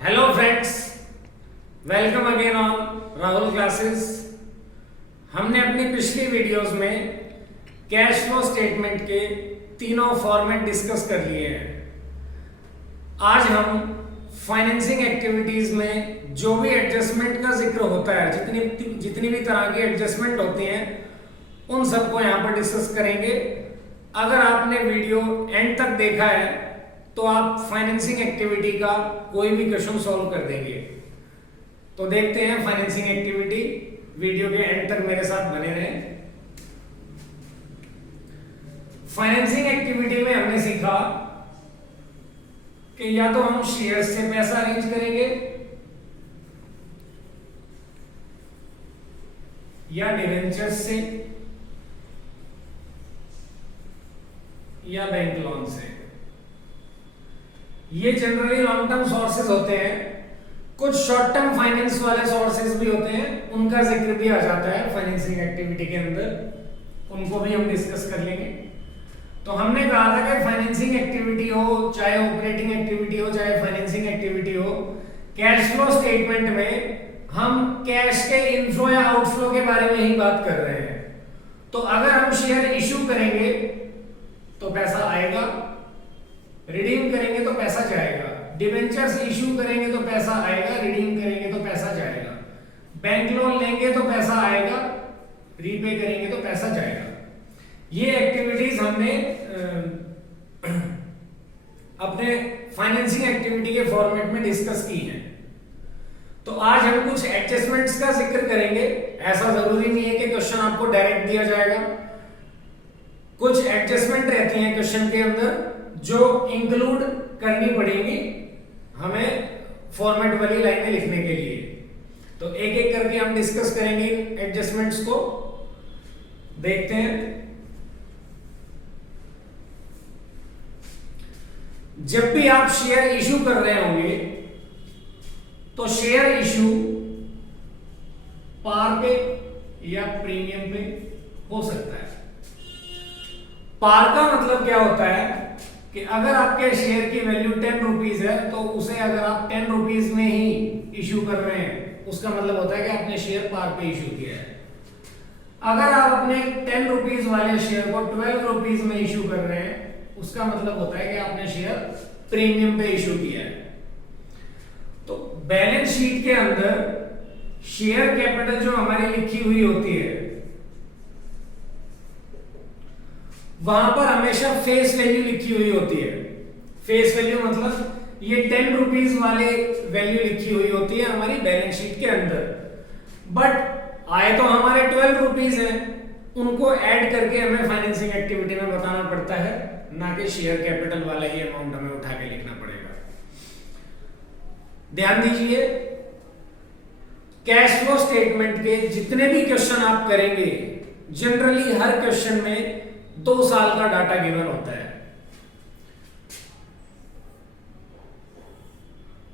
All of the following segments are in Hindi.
Hello friends, welcome again on Rahul classes. हमने अपनी पिछली वीडियोस में कैश फ्लो स्टेटमेंट के तीनों फॉर्मेट डिस्कस कर लिए हैं। आज हम फाइनेंसिंग एक्टिविटीज में जो भी एडजस्टमेंट का जिक्र होता है, जितनी भी तरह की एडजस्टमेंट होती हैं, उन सबको यहाँ पर डिस्कस करेंगे। अगर आपने वीडियो एंड तक देखा है तो आप फाइनेंसिंग एक्टिविटी का कोई भी क्वेश्चन सॉल्व कर देंगे। तो देखते हैं फाइनेंसिंग एक्टिविटी, वीडियो के एंड तक मेरे साथ बने रहें। फाइनेंसिंग एक्टिविटी में हमने सीखा कि या तो हम शेयर से पैसा अरेंज करेंगे या डिवेंचर्स से या बैंक लोन से। ये जनरली लॉन्ग टर्म सोर्सेज होते हैं। कुछ शॉर्ट टर्म फाइनेंस वाले सोर्सेज भी होते हैं, उनका जिक्र भी आ जाता है फाइनेंसिंग एक्टिविटी के अंदर, उनको भी हम डिस्कस कर लेंगे। तो हमने कहा था कि फाइनेंसिंग एक्टिविटी हो, चाहे ऑपरेटिंग एक्टिविटी हो, चाहे फाइनेंसिंग एक्टिविटी हो, कैश फ्लो स्टेटमेंट में हम कैश के इनफ्लो या आउटफ्लो के बारे में ही बात कर रहे हैं। तो अगर हम शेयर इश्यू करेंगे तो पैसा आएगा, रिडीम करेंगे तो पैसा जाएगा, डिवेंचर्स इश्यू करेंगे तो पैसा आएगा, रिडीम करेंगे तो पैसा जाएगा, बैंक लोन लेंगे तो पैसा आएगा, रीपे करेंगे तो पैसा जाएगा। ये एक्टिविटीज हमने अपने फाइनेंसिंग एक्टिविटी के फॉर्मेट में डिस्कस की हैं। तो आज हम कुछ एडजस्टमेंट्स का जिक्र करेंगे। ऐसा जरूरी नहीं है कि क्वेश्चन आपको डायरेक्ट दिया जाएगा, कुछ एडजस्टमेंट रहती हैं क्वेश्चन के अंदर जो इंक्लूड करनी पड़ेगी हमें फॉर्मेट वाली लाइनें लिखने के लिए। तो एक एक करके हम डिस्कस करेंगे एडजस्टमेंट्स को। देखते हैं, जब भी आप शेयर इशू कर रहे होंगे तो शेयर इशू पार पे या प्रीमियम पे हो सकता है। पार का मतलब क्या होता है कि अगर आपके शेयर की वैल्यू 10 रुपीज है तो उसे अगर आप 10 रुपीज में ही इशू कर रहे हैं, उसका मतलब होता है कि आपने शेयर पार पे इशू किया है। अगर आप अपने 10 रुपीज वाले शेयर को 12 रुपीज में इशू कर रहे हैं, उसका मतलब होता है कि आपने शेयर प्रीमियम पे इशू किया है। तो बैलेंस शीट के अंदर शेयर कैपिटल जो हमारी लिखी हुई होती है, वहां पर हमेशा फेस वैल्यू लिखी हुई होती है। फेस वैल्यू मतलब ये 10 रुपीज वाले वैल्यू लिखी हुई होती है हमारी बैलेंस शीट के अंदर, बट आए तो हमारे 12 रुपीज है, उनको ऐड करके हमें फाइनेंसिंग एक्टिविटी में बताना पड़ता है, ना कि शेयर कैपिटल वाला ही अमाउंट हमें उठा के लिखना पड़ेगा। ध्यान दीजिए, कैश फ्लो स्टेटमेंट के जितने भी क्वेश्चन आप करेंगे, जनरली हर क्वेश्चन में 2 साल का डाटा गिवन होता है।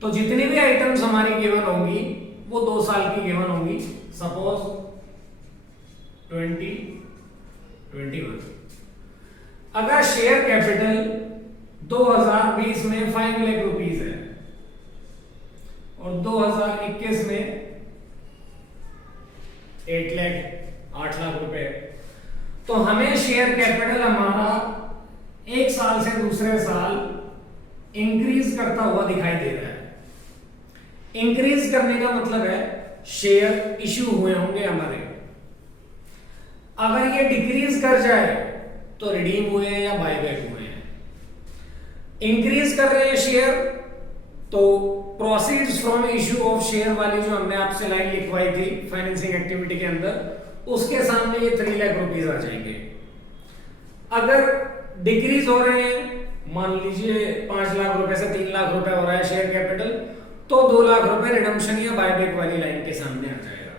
तो जितनी भी आइटम्स हमारी गिवन होंगी वो 2 साल की गिवन होंगी। सपोज 2021, अगर शेयर कैपिटल 2020 में 5 लाख रुपीज है और 2021 में 8 लाख रुपए, तो हमें शेयर कैपिटल हमारा एक साल से दूसरे साल इंक्रीज करता हुआ दिखाई दे रहा है। इंक्रीज करने का मतलब है शेयर इश्यू हुए होंगे हमारे। अगर ये डिक्रीज कर जाए तो रिडीम हुए हैं या बायबैक हुए हैं। इंक्रीज कर रहे हैं शेयर तो proceeds from issue of share वाली जो हमने आपसे लाइन लिखवाई थी फाइनेंसिंग एक्टिविटी के अंदर, उसके सामने ये 3 लाख रुपीज आ जाएंगे। अगर डिक्रीज हो रहे हैं, मान लीजिए 5 लाख रुपए से 3 लाख रुपए हो रहा है शेयर कैपिटल, तो 2 लाख रुपए रिडम्पशन या बायबैक वाली लाइन के सामने आ जाएगा।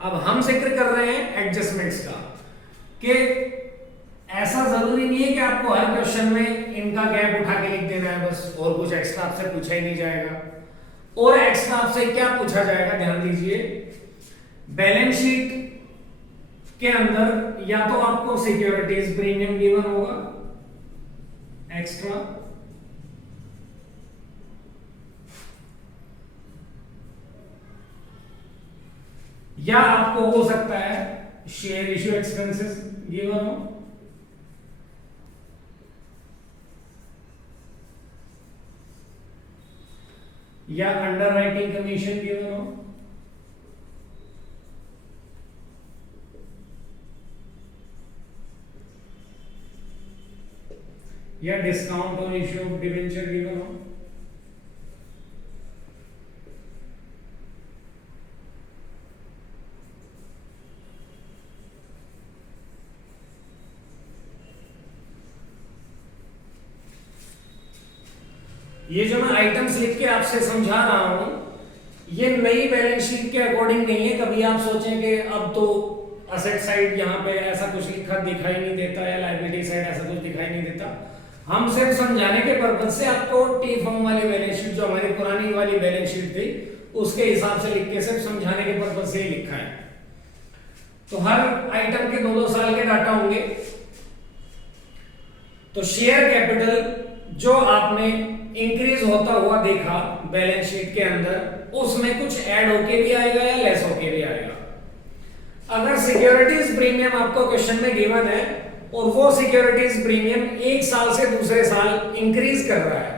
अब हम जिक्र कर रहे हैं एडजस्टमेंट्स का, कि ऐसा जरूरी नहीं है कि आपको हर क्वेश्चन में इनका गैप उठा के लिख देना है बस, और कुछ एक्स्ट्रा आपसे पूछा ही नहीं जाएगा। और एक्स्ट्रा आपसे क्या पूछा जाएगा, ध्यान दीजिए, बैलेंस शीट के अंदर या तो आपको सिक्योरिटीज प्रीमियम गिवन होगा एक्स्ट्रा, या आपको हो सकता है शेयर इश्यू एक्सपेंसेस गिवन हो, या अंडर राइटिंग कमीशन गिवन हो, या discount on issue of debenture given हो। ये जो मैं आइटम्स लिख के आपसे समझा रहा हूं, ये नई बैलेंस शीट के अकॉर्डिंग नहीं है। कभी आप सोचें कि अब तो असेट साइड यहाँ पे ऐसा कुछ लिखा दिखाई नहीं देता, या लायबिलिटी साइड ऐसा कुछ दिखाई नहीं देता। हम सिर्फ समझाने के पर्पज से आपको टी फर्म वाली बैलेंस शीट, जो हमारी पुरानी वाली बैलेंस शीट थी, उसके हिसाब से लिख के सिर्फ समझाने के पर्पज से ही लिखा है। तो हर आइटम के 2-2 साल के डाटा होंगे। तो शेयर कैपिटल जो आपने इंक्रीज होता हुआ देखा बैलेंस शीट के अंदर, उसमें कुछ ऐड होके भी आएगा या लेस होके भी आएगा। अगर सिक्योरिटीज प्रीमियम आपको क्वेश्चन में गिवन है और वो सिक्योरिटीज प्रीमियम एक साल से दूसरे साल इंक्रीज कर रहा है,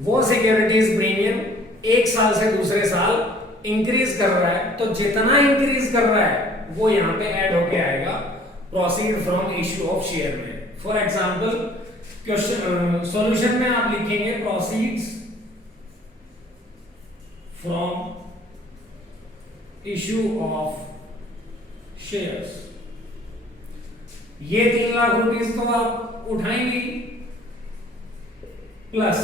वो सिक्योरिटीज प्रीमियम एक साल से दूसरे साल इंक्रीज कर रहा है, तो जितना इंक्रीज कर रहा है वो यहां पे ऐड होके आएगा proceed from issue of share में। फॉर एग्जांपल क्वेश्चन सॉल्यूशन में आप लिखेंगे proceeds from issue of shares. ये 3 लाख रुपीस तो आप उठाएंगे, प्लस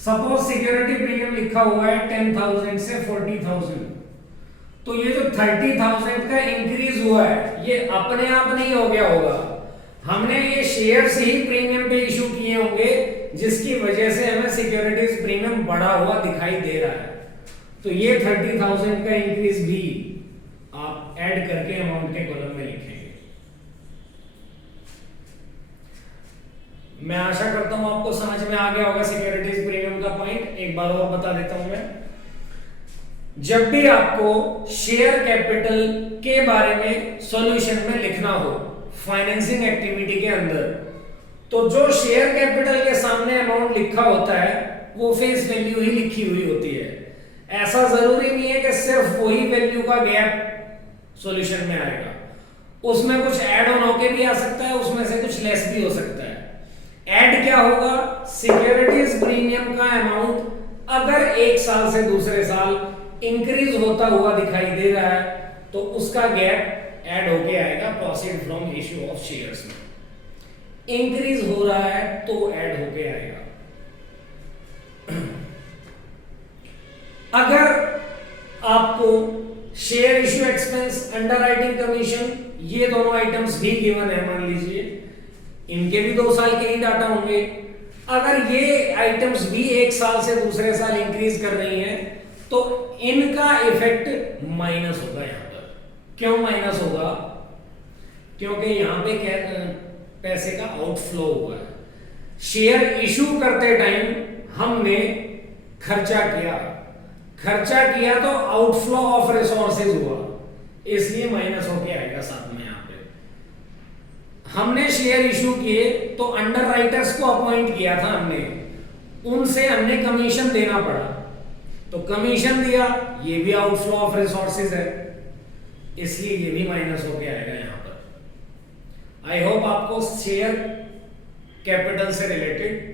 सपोज सिक्योरिटी प्रीमियम लिखा हुआ है 10,000 से 40,000, तो ये जो 30,000 का इंक्रीज हुआ है ये अपने आप नहीं हो गया होगा, हमने ये शेयर्स ही प्रीमियम पे इशू किए होंगे, जिसकी वजह से हमें सिक्योरिटीज प्रीमियम बढ़ा हुआ दिखाई दे रहा है। तो ये 30,000 का इंक्रीज भी आप ऐड करके अमाउंट के कॉलम में लिखेंगे। मैं आशा करता हूं आपको समझ में आ गया होगा सिक्योरिटीज प्रीमियम का पॉइंट। एक बार और बता देता हूं मैं, जब भी आपको शेयर कैपिटल के बारे में सॉल्यूशन में लिखना हो फाइनेंसिंग एक्टिविटी के अंदर, तो जो शेयर कैपिटल के सामने अमाउंट लिखा होता है वो फेस वैल्यू ही लिखी हुई होती है। ऐसा जरूरी नहीं है कि सिर्फ वही वैल्यू का गैप सॉल्यूशन में आएगा, उसमें कुछ ऐड ऑन होके भी आ सकता है, उसमें से कुछ लेस भी हो सकता है। ऐड क्या होगा, सिक्योरिटीज प्रीमियम का अमाउंट अगर एक साल से दूसरे साल इंक्रीज होता हुआ दिखाई दे रहा है तो उसका गैप ऐड होके आएगा proceed from issue of shares में। इंक्रीज हो रहा है तो ऐड होके आएगा। अगर आपको share issue expense, under writing commission, ये दोनों आइटम्स भी गिवन है, मान लीजिए इनके भी 2 साल के ही डाटा होंगे, अगर ये आइटम्स भी एक साल से दूसरे साल इंक्रीज कर रही हैं तो इनका इफेक्ट माइनस होगा यहां पर। क्यों माइनस होगा, क्योंकि यहां पे पैसे का आउटफ्लो हुआ है। शेयर इशू करते टाइम हमने खर्चा किया तो आउटफ्लो ऑफ रिसोर्सेज हुआ, इसलिए माइनस होके आएगा साथ में। यहां पे हमने शेयर इशू किए तो अंडर राइटर्स को अपॉइंट किया था हमने, उनसे हमने कमीशन देना पड़ा, तो कमीशन दिया, ये भी आउटफ्लो ऑफ रिसोर्सेज है, इसलिए ये भी माइनस होके आएगा यहां पर। आई होप आपको शेयर कैपिटल से रिलेटेड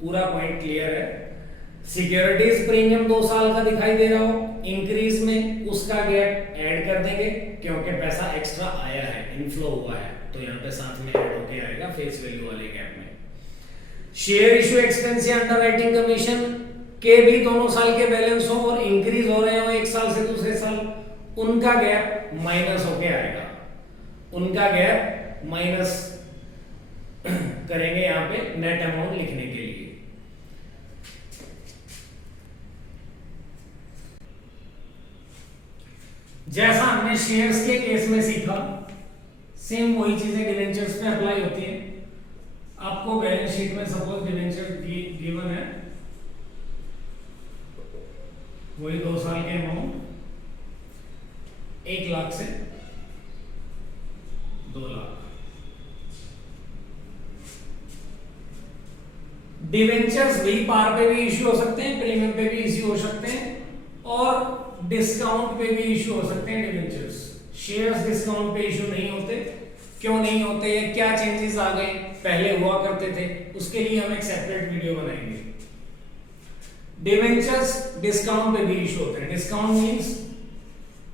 पूरा पॉइंट क्लियर है। सिक्योरिटीज प्रीमियम 2 साल का दिखाई दे रहा हो इंक्रीज में, उसका गैप ऐड कर देंगे क्योंकि पैसा एक्स्ट्रा आया है, इनफ्लो हुआ है, तो यहां पे साथ में ऐड होके आएगा फेस वैल्यू वाले गैप में। शेयर इशू एक्सपेंस या अंडर राइटिंग कमीशन के भी दोनों साल के बैलेंस हो और इंक्रीज हो रहे हो एक साल से दूसरे साल, उनका गैप माइनस होके आएगा, उनका गैप माइनस करेंगे यहां पे नेट अमाउंट लिखने के लिए। जैसा हमने शेयर्स के केस में सीखा, सेम वही चीजें डिवेंचर्स में अप्लाई होती है। आपको बैलेंस शीट में सपोज डिवेंचर गिवन है, वही 2 साल के अमाउंट, 1 लाख से 2 लाख। डिवेंचर्स भी पार पे भी इश्यू हो सकते हैं, प्रीमियम पे भी इश्यू हो सकते हैं, और डिस्काउंट पे भी इश्यू हो सकते हैं डिवेंचर्स। शेयर्स डिस्काउंट पे इश्यू नहीं होते, क्यों नहीं होते, क्या चेंजेस आ गए, पहले हुआ करते थे, उसके लिए हम एक सेपरेट वीडियो बनाएंगे। डिवेंचर्स डिस्काउंट पे भी इश्यू होते हैं। डिस्काउंट मींस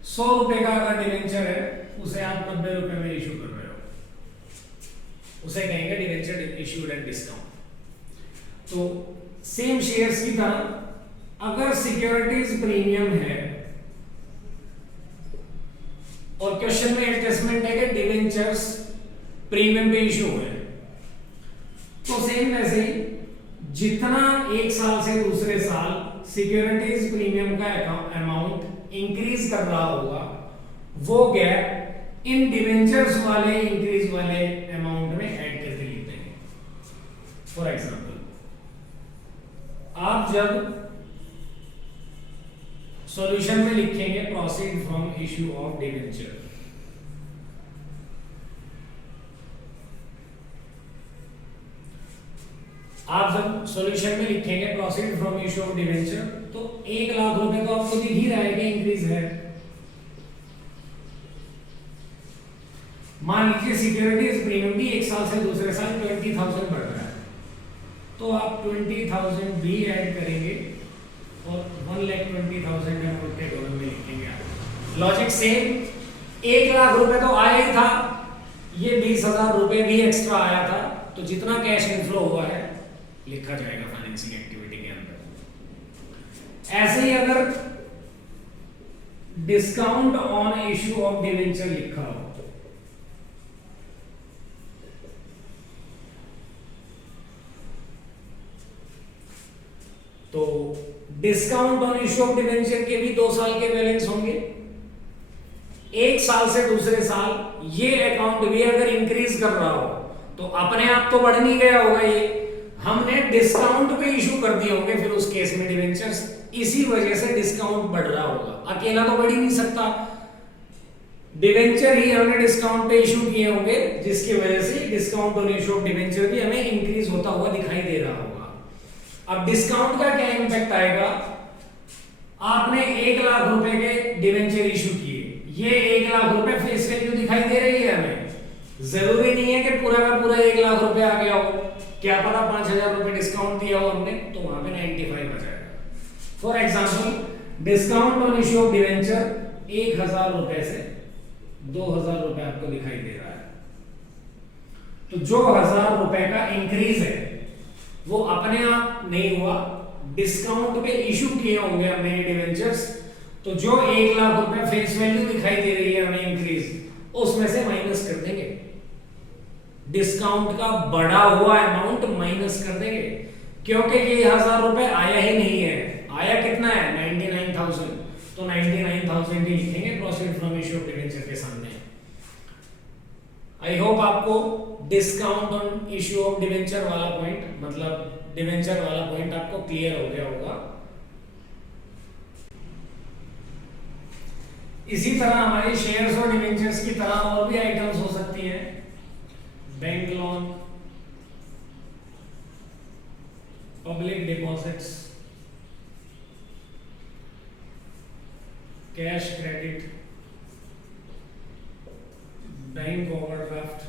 100 रुपए का अगर डिवेंचर है, उसे आप 90 रुपए में इश्यू कर रहे हो, उसे कहेंगे डिवेंचर इश्यूड एट डिस्काउंट। तो सेम शेयर्स की तरह अगर सिक्योरिटीज प्रीमियम है और क्वेश्चन में एडजस्टमेंट है कि डिवेंचर्स प्रीमियम पे इश्यू हुए, तो सेम वैसे ही जितना एक साल से दूसरे साल सिक्योरिटीज प्रीमियम का अमाउंट इंक्रीज कर रहा होगा, वो गैप इन डिवेंचर्स वाले इंक्रीज वाले अमाउंट में ऐड करके लिख देंगे। फॉर एग्जांपल, आप जब सॉल्यूशन में लिखेंगे proceed from issue of debenture, आप जब सॉल्यूशन में लिखेंगे proceed from issue of debenture, तो 1 लाख रुपए तो आपको दिख ही रहा है कि इंक्रीज है। मान लीजिए सिक्योरिटीज प्रीमियम भी एक साल से दूसरे साल 20,000 बढ़ रहा है, तो आप 20,000 भी ऐड करेंगे और 1,20,000 अमाउंट के डॉलर में लिखेंगे। लॉजिक सेम, 1 लाख रुपए तो आया ही था, ये 20,000 रुपए भी एक्स्ट्रा आया था, तो जितना कैश इनफ्लो हुआ है लिखा जाएगा फाइनेंसिंग एक्टिविटी के अंदर। ऐसे ही अगर discount on issue of debenture लिखा हो, तो discount on issue of debenture के भी 2 साल के बैलेंस होंगे। एक साल से दूसरे साल ये अकाउंट भी अगर इंक्रीज कर रहा हो, तो अपने आप तो बढ़ नहीं गया होगा, ये हमने डिस्काउंट पे इशू कर दिए होंगे, फिर उस केस में डिवेंचर्स, इसी वजह से डिस्काउंट बढ़ रहा होगा। अकेला तो बढ़ ही नहीं सकता, डिवेंचर ही हमने डिस्काउंट पे इशू किए होंगे, जिसकी वजह से discount on issue of debenture भी हमें इंक्रीज होता हुआ दिखाई दे रहा होगा। अब डिस्काउंट का क्या इम्पैक्ट आएगा, आपने 1 लाख रुपए के डिवेंचर इशू किए, ये 1 लाख रुपए फेस वैल्यू दिखाई दे रही है हमें, जरूरी नहीं है कि पूरा का पूरा 1 लाख रुपए आ गया हो, क्या पता 5,000 रुपए डिस्काउंट दिया हो हमने, तो वहां पे 95 आ जाएगा। For example, discount on issue of debenture 1,000 रुपए से 2,000 रुपए आपको दिखाई दे रहा है, तो जो 1,000 रुपए का इंक्रीज है वो अपने आप नहीं हुआ, डिस्काउंट पे इशू किए होंगे हमने ये डिवेंचर्स, तो जो 1 लाख रुपए फेस वैल्यू दिखाई दे रही है हमें इंक्रीज, उसमें से माइनस कर देंगे, डिस्काउंट का बढ़ा हुआ अमाउंट माइनस कर देंगे, क्योंकि ये 1,000 रुपए आया ही नहीं है, आया कितना है 99,000, तो 99,000 ही लिखेंगे proceed from issue of debenture के सामने। आई होप आपको discount on issue of debenture वाला पॉइंट, मतलब डिवेंचर वाला पॉइंट आपको क्लियर हो गया होगा। इसी तरह हमारे शेयर्स और डिवेंचर्स की तरह और भी आइटम्स हो सकती हैं, bank loan, public deposits, cash credit, bank overdraft,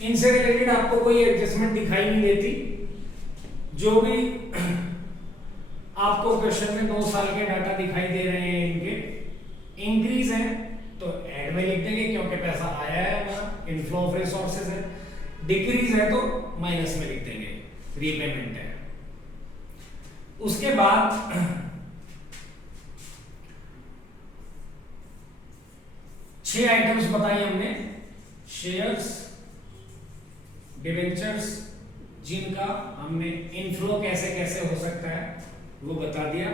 इनसे रिलेटेड आपको कोई एडजस्टमेंट दिखाई नहीं देती, जो भी आपको क्वेश्चन में 2 साल के डाटा दिखाई दे रहे हैं, इनके इंक्रीज है तो ऐड में लिख देंगे क्योंकि पैसा आया है हमारा, इनफ्लो ऑफ रिसोर्सेज है, डिक्रीज है तो माइनस में लिख देंगे, रीपेमेंट है। उसके बाद छह आइटम्स बताई हमने, शेयर्स, डिवेंचर्स, जिनका हमने इनफ्लो कैसे कैसे हो सकता है वो बता दिया,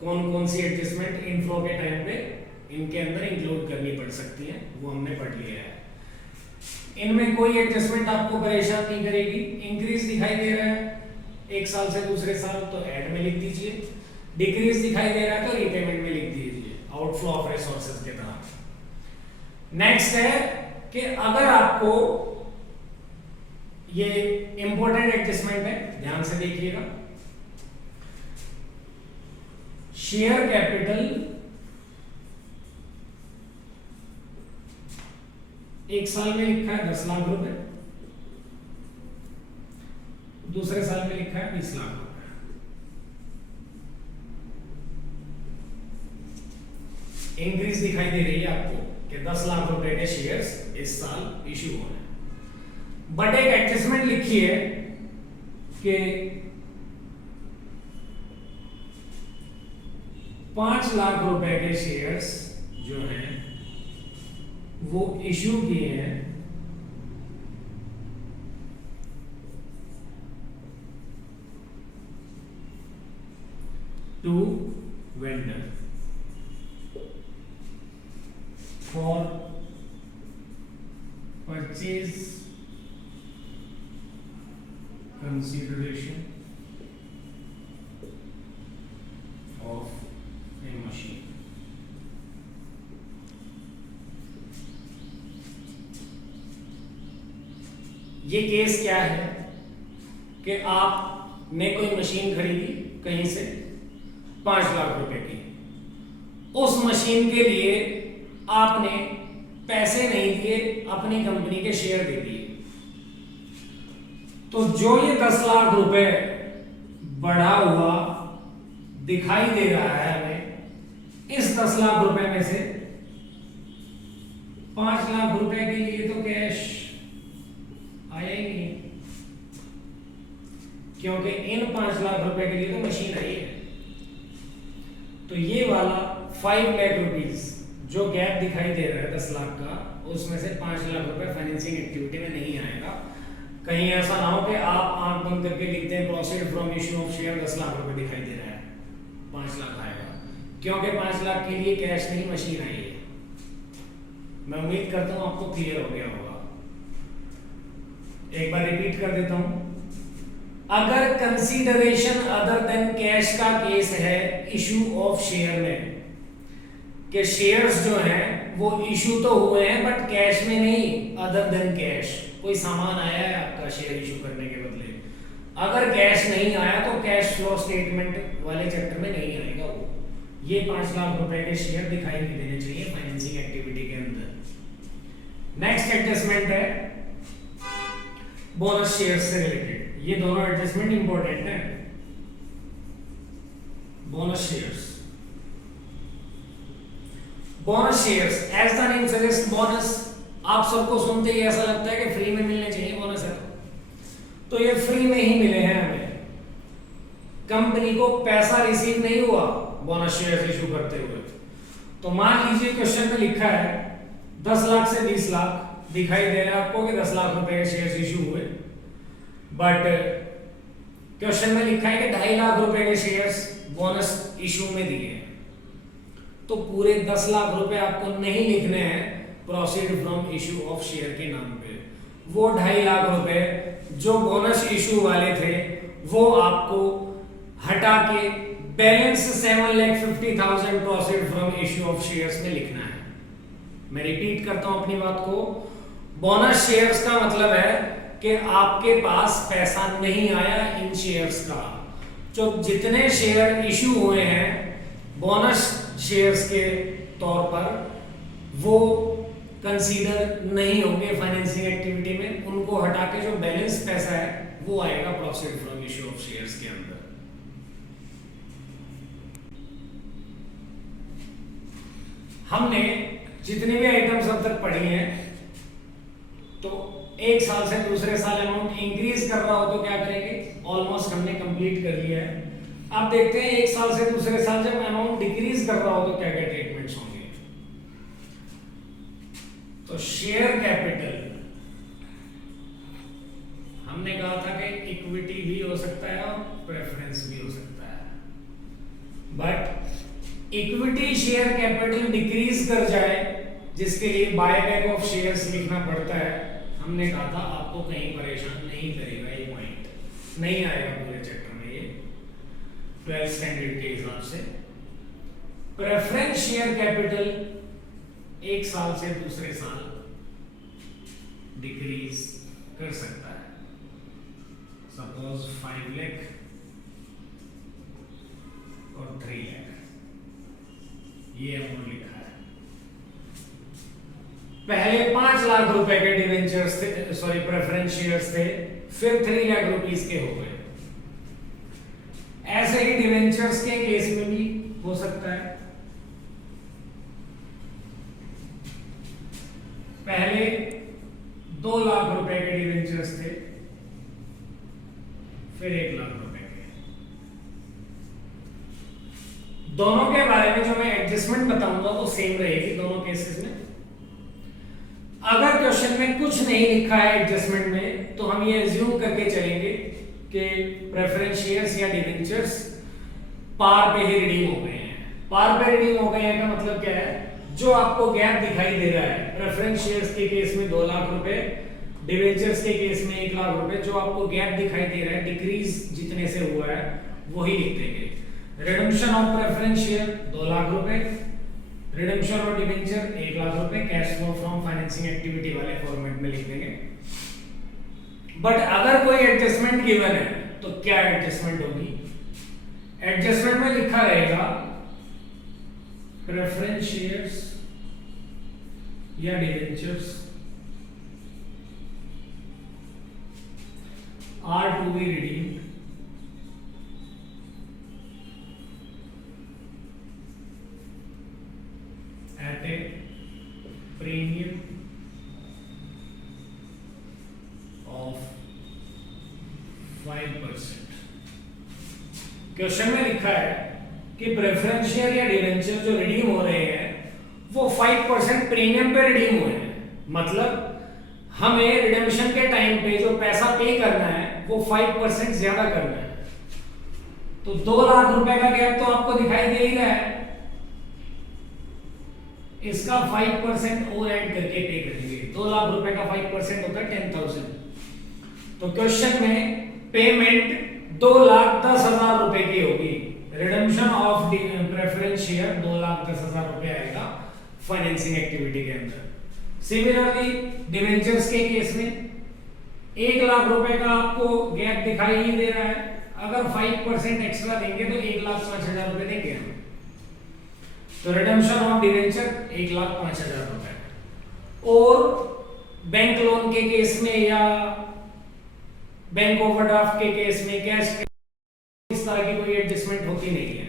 कौन कौन सी एडजस्टमेंट इनफ्लो के टाइम पे इनके अंदर इंक्लूड करनी पड़ सकती है, वो हमने पढ़ लिया है। इनमें कोई एडजस्टमेंट आपको परेशान नहीं करेगी, इंक्रीज दिखाई दे रहा है एक साल से दूसरे साल तो ऐड में लिख दीजिए, डिक्रीज दिखाई दे रहा है तो रीपेमेंट में लिख दीजिए आउटफ्लो ऑफ रिसोर्सेज के तरह। नेक्स्ट है कि अगर आपको ये इंपॉर्टेंट एडजस्टमेंट है, ध्यान से देखिएगा, शेयर कैपिटल एक साल में लिखा है 10 लाख रुपए, दूसरे साल में लिखा है 20 लाख रुपए। इंक्रीज दिखाई दे रही है आपको कि 10 लाख रुपए के शेयर्स इस साल इश्यू हो रहे हैं। बट एक एडजस्टमेंट लिखी है कि 5 लाख रुपए के शेयर्स जो हैं वो इश्यू किए हैं to vendor for purchase consideration of a machine। ये केस क्या है कि आपने कोई मशीन खरीदी कहीं से 5 लाख रुपए की, उस मशीन के लिए आपने पैसे नहीं दिए, अपनी कंपनी के शेयर दे दिए, तो जो ये 10 लाख रुपए बढ़ा हुआ दिखाई दे रहा है हमें, इस 10 लाख रुपए में से 5 लाख रुपए के लिए तो कैश आया ही नहीं, क्योंकि इन 5 लाख रुपए के लिए तो मशीन आई है। तो ये वाला 5 लाख रुपीस जो गैप दिखाई दे रहा है 10 लाख का, उसमें से 5 लाख रुपए फाइनेंसिंग एक्टिविटी में नहीं आएगा। कहीं ऐसा ना हो कि आप आंख बंद करके लिखते हैं proceed from issue of share 10 lakh रुपए दिखाई दे रहा है, 5 लाख आएगा, क्योंकि 5 लाख के लिए कैश नहीं मशीन आई है। मैं उम्मीद करता हूं आपको क्लियर हो गया होगा। एक बार रिपीट कर देता हूं, अगर कंसीडरेशन अदर देन कैश का केस है इशू ऑफ शेयर में, कि शेयर्स जो हैं वो इशू तो हुए हैं बट कैश में नहीं, अदर देन कैश, कोई सामान आया है आपका शेयर इशू करने के बदले, अगर कैश नहीं आया तो कैश फ्लो स्टेटमेंट वाले चैप्टर में नहीं आएगा वो। ये 5 लाख रुपए के शेयर दिखाई नहीं देने चाहिए फाइनेंसिंग एक्टिविटी के अंदर। नेक्स्ट एडजस्टमेंट है बोनस शेयर्स से रिलेटेड। ये दोनों एडजस्टमेंट इंपॉर्टेंट है। Bonus shares, bonus shares as the name suggest, bonus आप सबको सुनते ही ऐसा लगता है कि फ्री में मिलने चाहिए बोनस है, तो ये फ्री में ही मिले हैं हमें, कंपनी को पैसा रिसीव नहीं हुआ बोनस शेयर्स इशू करते हुए। तो मान लीजिए क्वेश्चन में लिखा है 10 लाख से 20 लाख दिखाई दे रहा है आपको कि 10 लाख रुपए के शेयर्स इशू हुए, बट क्वेश्चन में लिखा है कि 2.5 लाख रुपए के शेयर्स बोनस इशू में दिए हैं, तो पूरे 10 लाख रुपए आपको नहीं लिखने हैं proceed from issue of share के नाम पे। वो 2.5 लाख रुपए जो बोनस इशू वाले थे वो आपको हटा के balance 7,50,000 proceed from issue of shares में लिखना है। मैं रिपीट करता हूं अपनी बात को, बोनस शेयर्स का मतलब है कि आपके पास पैसा नहीं आया इन शेयर्स का, जो जितने शेयर इशू हुए हैं बोनस शेयर्स के तौर पर वो कंसीडर नहीं होंगे फाइनेंसिंग एक्टिविटी में, उनको हटा के जो बैलेंस पैसा है वो आएगा proceed from issue of shares के अंदर। हमने जितने भी आइटम्स अब तक पढ़ी हैं, तो एक साल से दूसरे साल अमाउंट इंक्रीज कर रहा हो तो क्या करेंगे, ऑलमोस्ट हमने कंप्लीट कर लिया है। अब देखते हैं एक साल से दूसरे साल जब अमाउंट डिक्रीज कर रहा हो तो क्या क्या ट्रीटमेंट्स होंगे। तो शेयर कैपिटल हमने कहा था कि इक्विटी भी हो सकता है और प्रेफरेंस भी हो सकता है, but equity share capital decrease कर जाए जिसके लिए बायबैक ऑफ शेयर्स लिखना पड़ता है, हमने कहा था आपको कहीं परेशान नहीं करेगा, ये पॉइंट नहीं आएगा पूरे चैप्टर में ये। 12 स्टैंडर्ड के हिसाब से प्रेफरेंस शेयर कैपिटल एक साल से दूसरे साल डिक्रीज कर सकता है। सपोज 5 लाख और 3 लाख, ये अमाउंट लिखा है। पहले 5 लाख रुपए के डिवेंचर्स थे, सॉरी प्रेफरेंस शेयर्स थे, फिर 3 लाख रुपीस के हो गए। ऐसे ही डिवेंचर्स के केस में भी हो सकता है। पहले 2 लाख रुपए के डिवेंचर्स थे, फिर 1 लाख रुपए के। दोनों के बारे में जो मैं एडजस्टमेंट बताऊंगा वो सेम रहेगी दोनों केसेस में। अगर क्वेश्चन में कुछ नहीं लिखा है एडजस्टमेंट में, तो हम ये एज्यूम करके चलेंगे कि प्रेफरेंस शेयर्स या डिवेंचर्स पार पे ही रिडीम हो गए हैं। पार पे रिडीम हो गए हैं का मतलब क्या है? जो आपको गैप दिखाई दे रहा है प्रेफरेंस शेयर्स के केस में 2 लाख रुपए, डिवेंचर्स के केस में 1 लाख रुपए, जो आपको गैप दिखाई दे रहा है डिक्रीज जितने से हुआ है वही लिख देंगे। Redemption of preference share 2 lakh रुपए, रिडम्पशन ऑफ डिवेंचर 1 लाख रुपए, cash flow from financing activity वाले फॉर्मेट में लिख देंगे। बट अगर कोई एडजस्टमेंट गिवन है तो क्या एडजस्टमेंट होगी? एडजस्टमेंट में लिखा रहेगा प्रेफरेंस शेयर्स या debentures are to be redeemed at a premium of 5%। Question में लिखा है कि प्रेफरेंस शेयर या डिवेंचर जो रिडीम हो रहे हैं वो 5% प्रीमियम पे रिडीम हुए हैं। मतलब हमें रिडेम्पशन के टाइम पे जो पैसा पे करना है वो 5% ज्यादा करना है। तो 2 लाख रुपए का गैप तो आपको दिखाई दे ही रहा है, इसका 5% और ऐड करके पे करेंगे। 2 लाख रुपए का 5% होता है 10,000। तो क्वेश्चन में पेमेंट 2,10,000 रुपए की होगी। रिडम्पशन ऑफ प्रेफरेंस शेयर 2,10,000 रुपए आएगा फाइनेंसिंग एक्टिविटी के अंदर। सिमिलरली डिवेंचर्स के केस में 1 लाख रुपए का आपको गैप दिखाई ही दे रहा है। अगर 5% एक्स्ट्रा देंगे तो 1,05,000 रुपए देंगे हम। तो रिडम्पशन ऑफ डिवेंचर 1,05,000 रुपए। और बैंक लोन के केस में या बैंक ओवरड्राफ्ट के केस में कैश इस तरह की कोई एडजस्टमेंट होती नहीं है।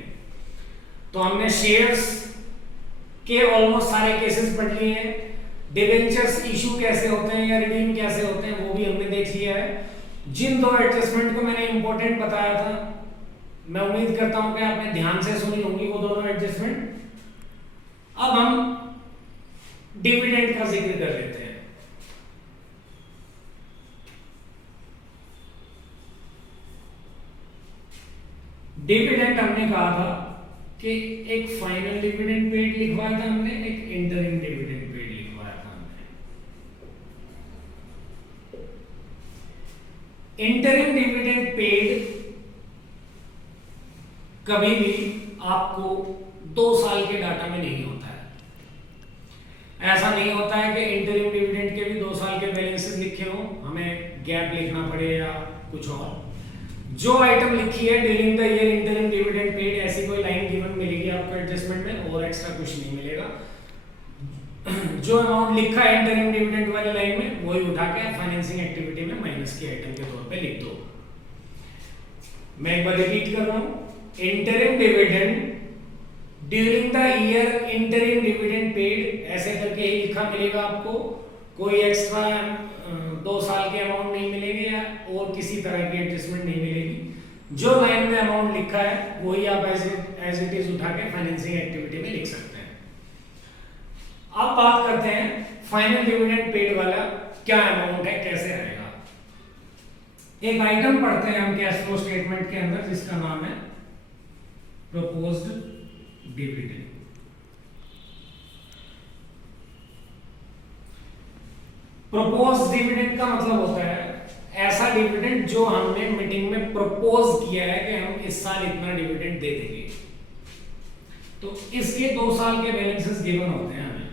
तो हमने शेयर्स के ऑलमोस्ट सारे केसेस पढ़ लिए हैं। डिवेंचर्स इशू कैसे होते हैं या रिडीम कैसे होते हैं वो भी हमने देख लिया है। जिन 2 एडजस्टमेंट को मैंने इंपॉर्टेंट बताया था, मैं उम्मीद करता हूं कि आपने ध्यान से सुनी होंगी वो दोनों एडजस्टमेंट। अब हम डिविडेंड का जिक्र कर लेते हैं। डिविडेंड हमने कहा था कि एक फाइनल डिविडेंड पेड लिखवाया था हमने, एक इंटरिम डिविडेंड पेड लिखवाया था हमने। इंटरिम डिविडेंड पेड कभी भी आपको 2 साल के डाटा में नहीं होता है। ऐसा नहीं होता है कि इंटरिम डिविडेंड के भी 2 साल के बैलेंसेस लिखे हो, हमें गैप लिखना पड़े या कुछ और। जो आइटम लिखी है during the year interim dividend paid, ऐसी कोई लाइन गिवन मिलेगी आपको एडजस्टमेंट में, और एक्स्ट्रा कुछ नहीं मिलेगा। जो अमाउंट लिखा है इंटरिम डिविडेंड वाली लाइन में वही उठा के फाइनेंसिंग एक्टिविटी में माइनस के आइटम के तौर पे लिख दो। मैं एक बार रिपीट कर रहा हूं, interim dividend during the year interim dividend paid, ऐसे करके ही लिखा मिलेगा आपको। कोई एक्स्ट्रा 2 साल के अमाउंट नहीं मिलेगी या और किसी तरह की एडजस्टमेंट नहीं मिलेगी। जो लाइन में अमाउंट लिखा है वही आप एज इट इज उठा के फाइनेंसिंग एक्टिविटी में लिख सकते हैं। अब बात करते हैं फाइनल डिविडेंड पेड वाला क्या अमाउंट है, कैसे आएगा। एक आइटम पढ़ते हैं हम कैश फ्लो स्टेटमेंट के अंदर जिसका नाम है प्रपोज्ड डिविडेंड। प्रोपोज डिविडेंड का मतलब होता है ऐसा डिविडेंड जो हमने मीटिंग में प्रपोज किया है कि हम इस साल इतना डिविडेंड दे देंगे। तो इसके 2 साल के बैलेंसेस गिवन होते हैं हमें।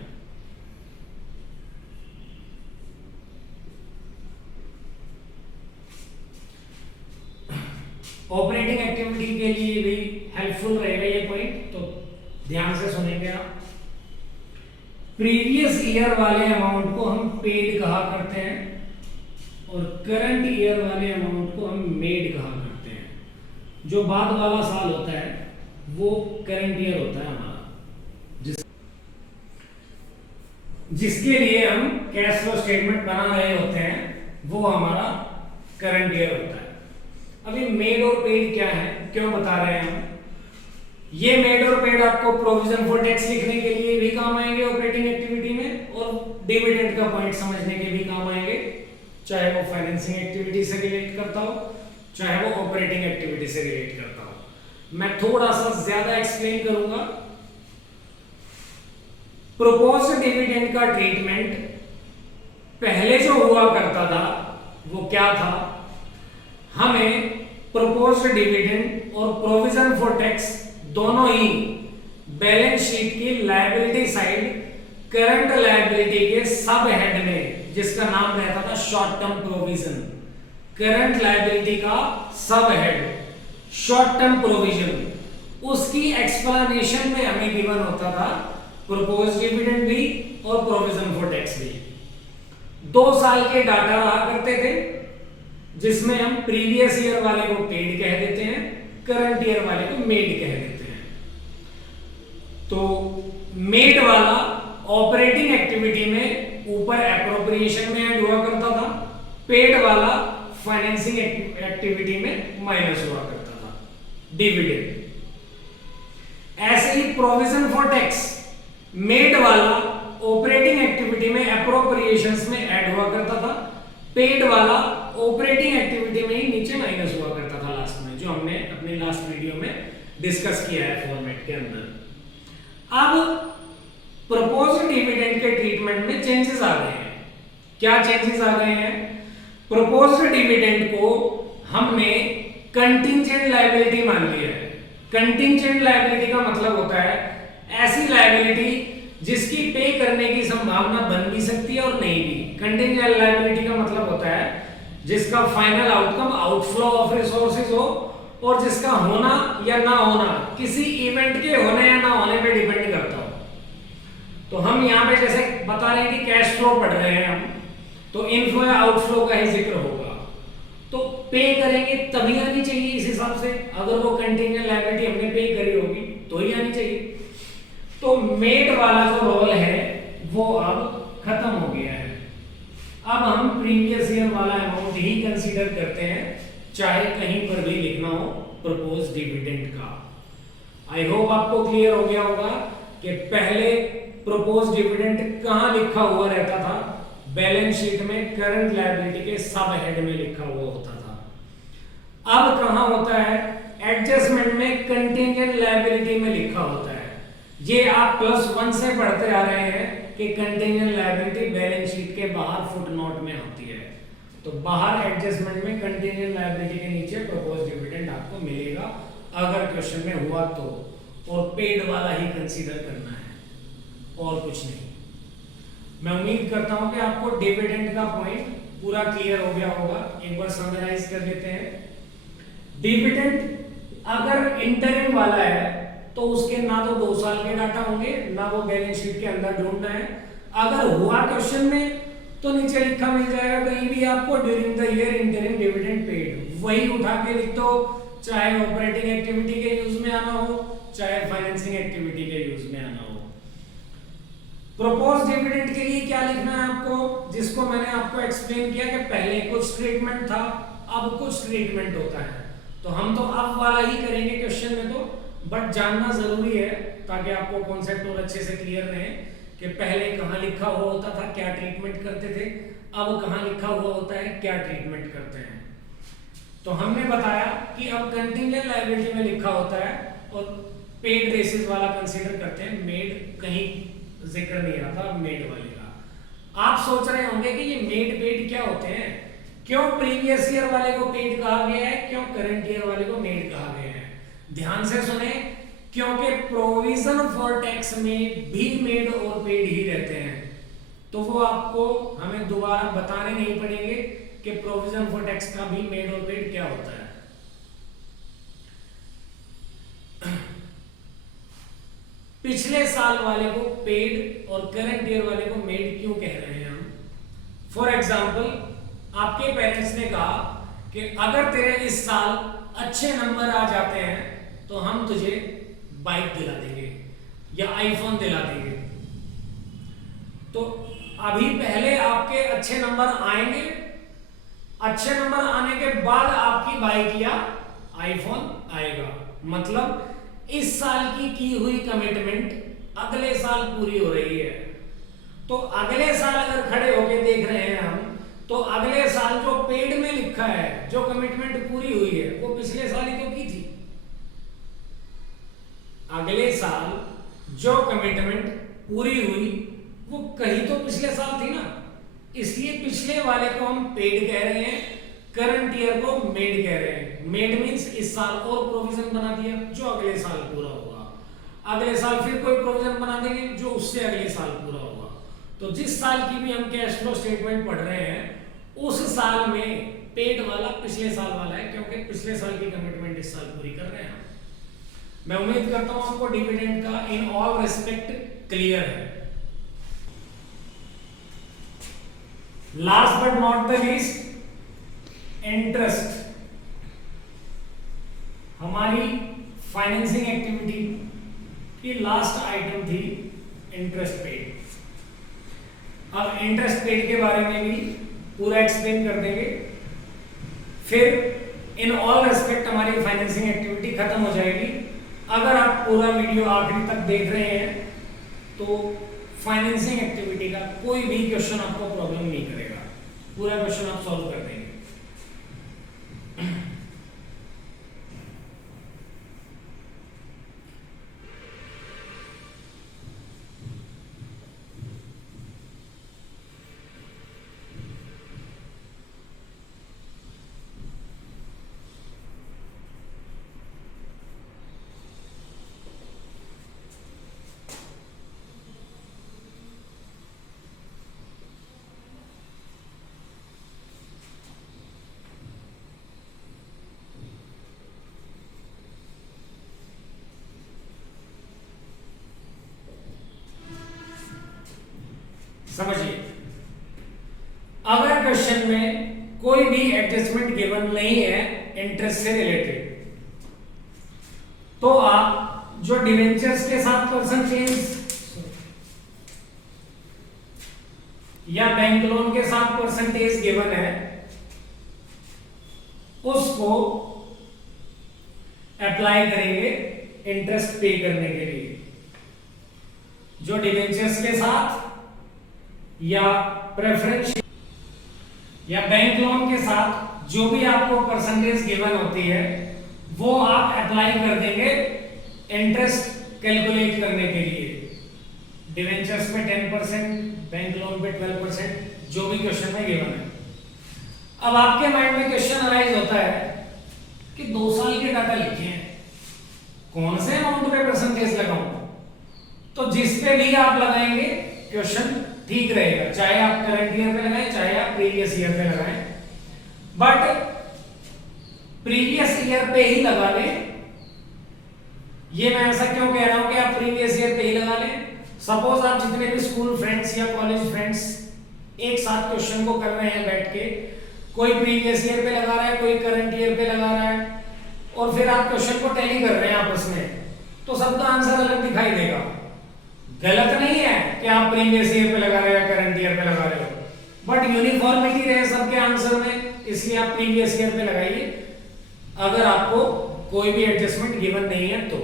ऑपरेटिंग एक्टिविटी के लिए भी हेल्पफुल रहेगा ये पॉइंट, तो ध्यान से सुनेंगे आप। प्रीवियस ईयर वाले अमाउंट को हम पेड कहा करते हैं और करंट ईयर वाले अमाउंट को हम मेड कहा करते हैं। जो बाद वाला साल होता है वो करंट ईयर होता है हमारा, जिसके लिए हम कैश फ्लो स्टेटमेंट बना रहे होते हैं, वो हमारा करंट ईयर होता है। अभी मेड और पेड क्या है, क्यों बता रहे हैं हम? ये मेड और पेड आपको प्रोविजन फॉर टैक्स लिखने के लिए भी काम आएंगे ऑपरेटिंग एक्टिविटी में, और डिविडेंड का पॉइंट समझने के भी काम आएंगे, चाहे वो फाइनेंसिंग एक्टिविटी से रिलेट करता हो, चाहे वो ऑपरेटिंग एक्टिविटी से रिलेट करता हो। मैं थोड़ा सा ज्यादा एक्सप्लेन करूंगा। प्रोपोज्ड डिविडेंड का ट्रीटमेंट पहले जो हुआ करता था वो क्या था? हमें प्रोपोज्ड डिविडेंड और प्रोविजन फॉर टैक्स दोनों ही बैलेंस शीट की लायबिलिटी साइड करंट लायबिलिटी के सब हेड में, जिसका नाम रहता था short term provision, current liability का सब हेड शॉर्ट टर्म प्रोविजन, उसकी एक्सप्लेनेशन में हमें गिवन होता था प्रोपोज्ड डिविडेंड भी और प्रोविजन फॉर टैक्स भी। 2 साल के डाटा रहा करते थे, जिसमें हम प्रीवियस ईयर वाले को पेड कह देते हैं, करंट ईयर वाले को मेड कह देते हैं। तो मेड वाला ऑपरेटिंग एक्टिविटी में ऊपर एप्रोप्रिएशन में ऐड हुआ करता था, पेड वाला फाइनेंसिंग एक्टिविटी में माइनस हुआ करता था डिविडेंड। ऐसे ही प्रोविजन फॉर टैक्स मेड वाला ऑपरेटिंग एक्टिविटी में एप्रोप्रिएशंस में ऐड हुआ करता था, पेड वाला ऑपरेटिंग एक्टिविटी में ही नीचे माइनस हुआ करता था लास्ट में, जो हमने अपने लास्ट वीडियो में डिस्कस किया है फॉर्मेट के अंदर। अब प्रपोज्ड डिविडेंड के ट्रीटमेंट में चेंजेस आ गए हैं। क्या चेंजेस आ गए हैं? प्रपोज्ड डिविडेंड को हमने कंटिंजेंट लायबिलिटी मान लिया है। कंटिंजेंट लायबिलिटी का मतलब होता है ऐसी लायबिलिटी जिसकी पे करने की संभावना बन भी सकती है और नहीं भी। कंटिंजेंट लायबिलिटी का मतलब होता है जिसका final outcome outflow of resources हो और जिसका होना या ना होना किसी इवेंट के होने या ना होने पे डिपेंड करता हो। तो हम यहाँ पे जैसे बता रहे हैं कि कैश फ्लो पढ़ रहे हैं हम, तो इनफ्लो या आउटफ्लो का ही जिक्र होगा, तो पे करेंगे तभी आनी चाहिए इस हिसाब से। अगर वो कंटिंजेंट लायबिलिटी हमने पे करी होगी तो ही आनी चाहिए। तो मेड वाला जो रोल है वो अब खत्म हो गया है। अब हम प्रीवियस ईयर वाला अमाउंट ही कंसीडर करते हैं, चाहे कहीं पर भी लिखना हो प्रपोज डिविडेंड का। आई होप आपको क्लियर हो गया होगा कि पहले प्रपोज डिविडेंड कहां लिखा हुआ रहता था? बैलेंस शीट में करंट लायबिलिटी के सब हेड में लिखा हुआ होता था। अब कहां होता है? एडजस्टमेंट में कंटिंजेंट लायबिलिटी में लिखा होता है। ये आप +1 से पढ़ते आ रहे हैं कि कंटिंजेंट लायबिलिटी बैलेंस शीट के बाहर फुटनोट में होती है। तो बाहर एडजस्टमेंट में कंटिंजेंट लायबिलिटी के नीचे प्रपोज डिविडेंड आपको मिलेगा अगर क्वेश्चन में हुआ तो, और पेड वाला ही कंसीडर करना है और कुछ नहीं। मैं उम्मीद करता हूं कि आपको डिविडेंड का पॉइंट पूरा क्लियर हो गया होगा। एक बार समराइज कर लेते हैं। डिविडेंड अगर इंटरिम वाला है तो उसके ना तो 2 साल के डाटा होंगे ना वो बैलेंस शीट के अंदर ढूंढना है। अगर हुआ क्वेश्चन में तो नीचे लिखा मिल जाएगा कहीं भी आपको during the year interim dividend paid, वही उठा के लिख दो, चाहे ऑपरेटिंग एक्टिविटी के यूज में आना हो चाहे फाइनेंसिंग एक्टिविटी के यूज में आना हो। प्रपोज डिविडेंड के लिए क्या लिखना है आपको, जिसको मैंने आपको एक्सप्लेन किया कि पहले कुछ ट्रीटमेंट था अब कुछ ट्रीटमेंट होता है। तो हम तो अब वाला ही करेंगे क्वेश्चन में, तो बट जानना जरूरी है ताकि आपको कॉन्सेप्ट और अच्छे से क्लियर रहे कि पहले कहां लिखा हुआ होता था क्या ट्रीटमेंट करते थे, अब कहां लिखा हुआ होता है क्या ट्रीटमेंट करते हैं। तो हमने बताया कि अब कंटिंजेंट लायबिलिटी में लिखा होता है और पेड बेसिस वाला कंसीडर करते हैं, मेड कहीं जिक्र नहीं आता मेड वाले का। आप सोच रहे होंगे कि ये मेड पेड क्या होते हैं, क्यों प्रीवियस ईयर वाले को पेड कहा गया है, क्यों करंट ईयर वाले को मेड कहा गया है? ध्यान से सुने, क्योंकि प्रोविजन फॉर टैक्स में भी मेड और पेड ही रहते हैं, तो वो आपको हमें दोबारा बताने नहीं पड़ेंगे कि प्रोविजन फॉर टैक्स का भी मेड और पेड क्या होता है। पिछले साल वाले को पेड और करंट ईयर वाले को मेड क्यों कह रहे हैं हम? फॉर एग्जाम्पल, आपके पेरेंट्स ने कहा कि अगर तेरे इस साल अच्छे नंबर आ जाते हैं तो हम तुझे बाइक दिला देंगे या आईफोन दिला देंगे। तो अभी पहले आपके अच्छे नंबर आएंगे, अच्छे नंबर आने के बाद आपकी बाइक या आईफोन आएगा। मतलब इस साल की हुई कमिटमेंट अगले साल पूरी हो रही है। तो अगले साल अगर खड़े होके देख रहे हैं हम, तो अगले साल जो पेड में लिखा है, जो कमिटमेंट पूरी हुई है, वो पिछले साल ही तो की थी। अगले साल जो कमिटमेंट पूरी हुई वो कहीं तो पिछले साल थी ना, इसलिए पिछले वाले को हम पेड कह रहे हैं, करंट ईयर को मेड कह रहे हैं। मेड मींस इस साल और प्रोविजन बना दिया जो अगले साल पूरा होगा, अगले साल फिर कोई प्रोविजन बना देंगे जो उससे अगले साल पूरा होगा। तो जिस साल की भी हम कैश फ्लो स्टेटमेंट पढ़ रहे हैं, उस साल में पेड वाला पिछले साल वाला है, क्योंकि पिछले साल की कमिटमेंट इस साल पूरी कर रहे हैं। मैं उम्मीद करता हूं आपको डिविडेंड का इन ऑल रिस्पेक्ट क्लियर है। Last but not the least, interest. हमारी फाइनेंसिंग एक्टिविटी की लास्ट आइटम थी इंटरेस्ट पेड। अब इंटरेस्ट पेड के बारे में भी पूरा एक्सप्लेन कर देंगे, फिर इन ऑल रिस्पेक्ट हमारी फाइनेंसिंग एक्टिविटी खत्म हो जाएगी। अगर आप पूरा वीडियो आखिरी तक देख रहे हैं तो फाइनेंसिंग एक्टिविटी का कोई भी क्वेश्चन आपको प्रॉब्लम नहीं करेगा, पूरा क्वेश्चन आप सॉल्व कर देंगे। समझिए, अगर क्वेश्चन में कोई भी एडजस्टमेंट गिवन नहीं है इंटरेस्ट से रिलेटेड, तो आप जो डिवेंचर्स के साथ परसेंटेज या बैंक लोन के साथ परसेंटेज गिवन है, उसको अप्लाई करेंगे इंटरेस्ट पे करने के लिए। जो डिवेंचर्स के साथ या प्रेफरेंस या बैंक लोन के साथ जो भी आपको परसेंटेज गिवन होती है, वो आप अप्लाई कर देंगे इंटरेस्ट कैलकुलेट करने के लिए। डिवेंचर्स पे 10%, बैंक लोन पे 12%, जो भी क्वेश्चन में गिवन है। अब आपके माइंड में क्वेश्चन अराइज होता है कि 2 साल के डाटा लिखे हैं, कौन से अमाउंट पे परसेंटेज लगाऊं? तो जिस पे भी आप लगाएंगे क्वेश्चन ठीक रहेगा, चाहे आप करंट ईयर पे लगाएं, चाहे आप प्रीवियस ईयर पे लगाएं। बट प्रीवियस ईयर पे ही लगा लें। ये मैं ऐसा क्यों कह रहा हूं कि आप प्रीवियस ईयर पे ही लगा लें? सपोज आप जितने भी स्कूल फ्रेंड्स या कॉलेज फ्रेंड्स एक साथ क्वेश्चन को कर रहे हैं बैठ के, कोई प्रीवियस ईयर पे लगा रहा है, कोई करंट ईयर पे लगा रहा है, और फिर आप क्वेश्चन को टैली कर रहे हैं आपस में, तो सबका आंसर अलग दिखाई देगा। गलत नहीं है कि आप प्रीवियस ईयर पे लगा रहे हो या करंट ईयर पे लगा रहे हो, बट यूनिफॉर्मिटी रहे सबके आंसर में, इसलिए आप प्रीवियस ईयर पे लगाइए अगर आपको कोई भी एडजस्टमेंट गिवन नहीं है तो।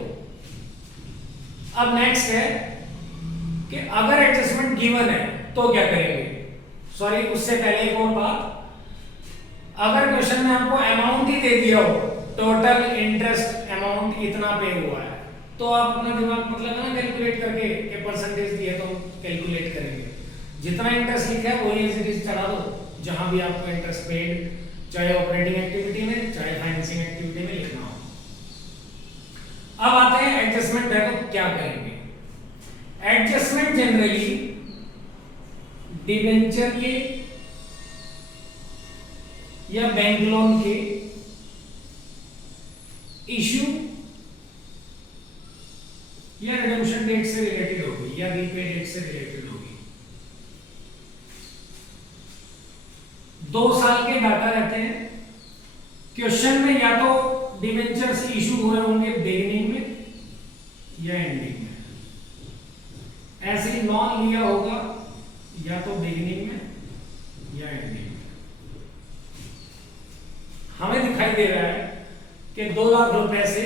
अब नेक्स्ट है कि अगर एडजस्टमेंट गिवन है तो क्या करेंगे। सॉरी, उससे पहले एक और बात, अगर क्वेश्चन में आपको अमाउंट ही दे दिया हो, टोटल इंटरेस्ट अमाउंट इतना पे हुआ है, तो आप अपना दिमाग मतलब है ना कैलकुलेट करके कि परसेंटेज दिया तो कैलकुलेट करेंगे। जितना इंटरेस्ट लिखा है वही एज इट इज चढ़ा दो, जहां भी आपको इंटरेस्ट पेड, चाहे ऑपरेटिंग एक्टिविटी में चाहे फाइनेंसिंग एक्टिविटी में लिखना हो। अब आते हैं एडजस्टमेंट है तो क्या करेंगे। एडजस्टमेंट जनरली डिबेंचर के या बैंक लोन के इशू या रिडेम्पशन डेट से रिलेटेड होगी या रीपे डेट से रिलेटेड होगी। 2 साल के डाटा रहते हैं। क्वेश्चन में या तो डिबेंचर्स इशू हुए होंगे बिगिनिंग में या एंडिंग में, ऐसे ही नॉन लिया होगा या तो बिगिनिंग में या एंडिंग में। हमें दिखाई दे रहा है कि 2 लाख रुपए से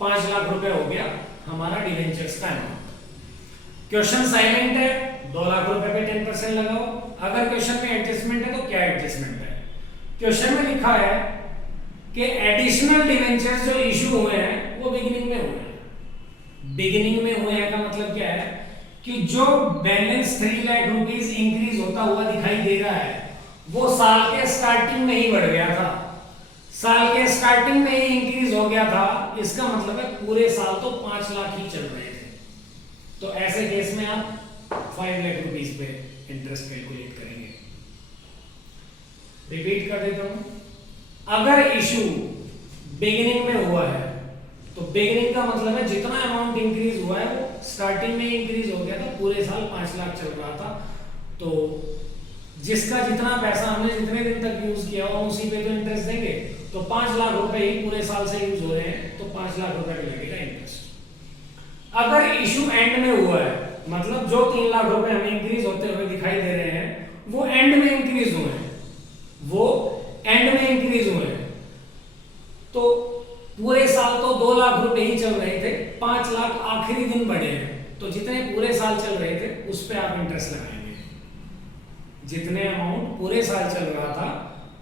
5 लाख रुपए हो गया हमारा डिबेंचर्स का अमाउंट। क्वेश्चन साइलेंट है, 2 लाख रुपए पे 10% लगाओ। अगर क्वेश्चन में एडजस्टमेंट है तो क्या एडजस्टमेंट है? क्वेश्चन में लिखा है कि एडिशनल डिबेंचर्स जो इशू हुए हैं वो बिगिनिंग में हुए हैं। बिगिनिंग में हुए हैं का मतलब क्या है कि जो बैलेंस 3 लाख रुपीस इंक्रीज होता हुआ दिखाई दे रहा है वो साल के स्टार्टिंग में ही बढ़ गया था, साल के स्टार्टिंग में ही इंक्रीज हो गया था। इसका मतलब है पूरे साल तो 5 लाख ही चल रहे थे। तो ऐसे केस में आप 5 लाख रुपीस पे इंटरेस्ट कैलकुलेट करेंगे। रिपीट कर देता हूं, अगर इशू बिगिनिंग में हुआ है तो बिगिनिंग का मतलब है जितना अमाउंट इंक्रीज हुआ है वो स्टार्टिंग में इंक्रीज हो गया था, पूरे साल 5 लाख चल रहा था। तो जिसका जितना पैसा हमने जितने दिन तक यूज किया हो उसी पे तो इंटरेस्ट देंगे। तो 5 लाख रुपए ही पूरे साल से यूज हो रहे हैं तो 5 लाख रुपए पे लगेगा इंटरेस्ट। अगर इशू एंड में हुआ है मतलब जो 3 लाख रुपए हमें इंक्रीज होते हुए दिखाई दे रहे हैं वो एंड में इंक्रीज हुए हैं, वो एंड में इंक्रीज हुए हैं। तो पूरे साल तो 2 लाख रुपए ही चल रहे थे, 5 लाख आखिरी दिन बढ़े हैं। तो जितने पूरे साल चल रहे थे उस पे आप इंटरेस्ट लगाएंगे, जितने अमाउंट पूरे साल चल रहा था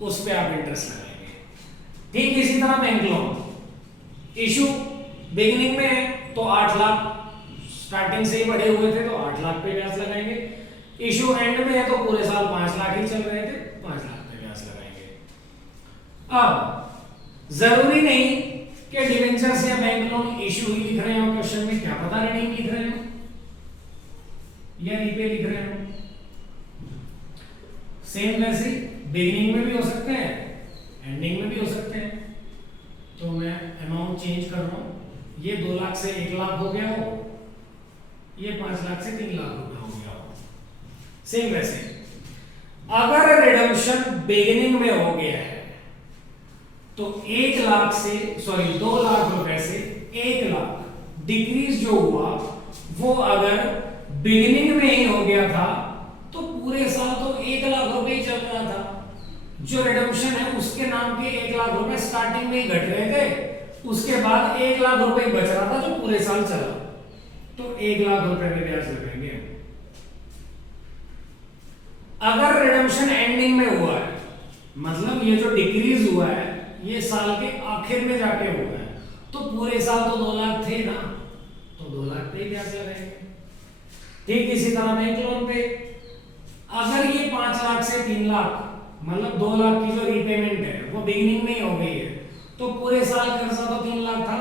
उस पे आप इंटरेस्ट लगाएंगे। ठीक इसी तरह बैंक लोन इशू बिगिनिंग में है तो 8 लाख स्टार्टिंग से ही बढ़े हुए थे तो 8 लाख पे ब्याज लगाएंगे। इशू एंड में है तो पूरे साल 5 लाख ही चल रहे थे, 5 लाख पे ब्याज लगाएंगे। अब जरूरी नहीं कि डिबेंचर्स या बैंक लोन इशू ही लिख रहे हो क्वेश्चन में, क्या पता रिडीम लिख रहे हो या रीपे लिख रहे हो। सेम वैसे बिगिनिंग में भी हो सकते हैं, एंडिंग में भी हो सकते हैं। तो मैं अमाउंट चेंज कर रहा हूं, ये 2 लाख से 1 लाख हो गया हो, ये 5 लाख से 3 लाख रुपए हो गया हो। सेम वैसे अगर रिडम्पशन बिगिनिंग में हो गया है तो 1 लाख से 2 लाख रुपए से 1 लाख डिक्रीज जो हुआ वो अगर बिगिनिंग में ही हो गया था तो पूरे साल तो 1 लाख रुपए ही चल रहा था। जो रिडम्पशन है उसके नाम के 1 लाख रुपए स्टार्टिंग में ही घट रहे थे, उसके बाद 1 लाख रुपए बच रहा था जो पूरे साल चला, तो 1 लाख रुपए में ब्याज लगाएंगे। अगर रिडम्पशन एंडिंग में हुआ है मतलब ये जो डिक्रीज हुआ है ये साल के आखिर में जाके हुआ है तो पूरे साल तो 2 लाख थे ना, तो 2 लाख पे ही ब्याज लगाएंगे। ठीक इसी तरह बैंक लोन पे अगर ये 5 लाख से 3 लाख मतलब 2 लाख की जो रीपेमेंट है वो बिगिनिंग में ही हो गई है तो पूरे साल कर्जा तो 3 लाख था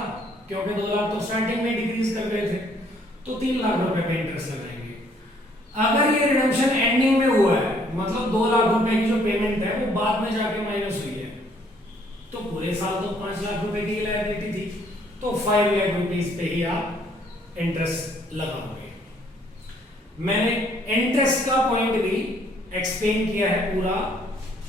क्योंकि 2 लाख तो स्टार्टिंग में डिक्रीज कर गए थे, तो 3 लाख रुपए पे इंटरेस्ट लगाएंगे। अगर ये रिडम्पशन एंडिंग में हुआ है मतलब 2 लाख रुपए की जो पेमेंट है वो बाद में जाके माइनस हुई है तो पूरे साल तो 5 लाख रुपए की लायबिलिटी थी तो 5 लाख रुपीस पे ही आप इंटरेस्ट लगाओगे। मैंने इंटरेस्ट का पॉइंट भी एक्सप्लेन किया है पूरा,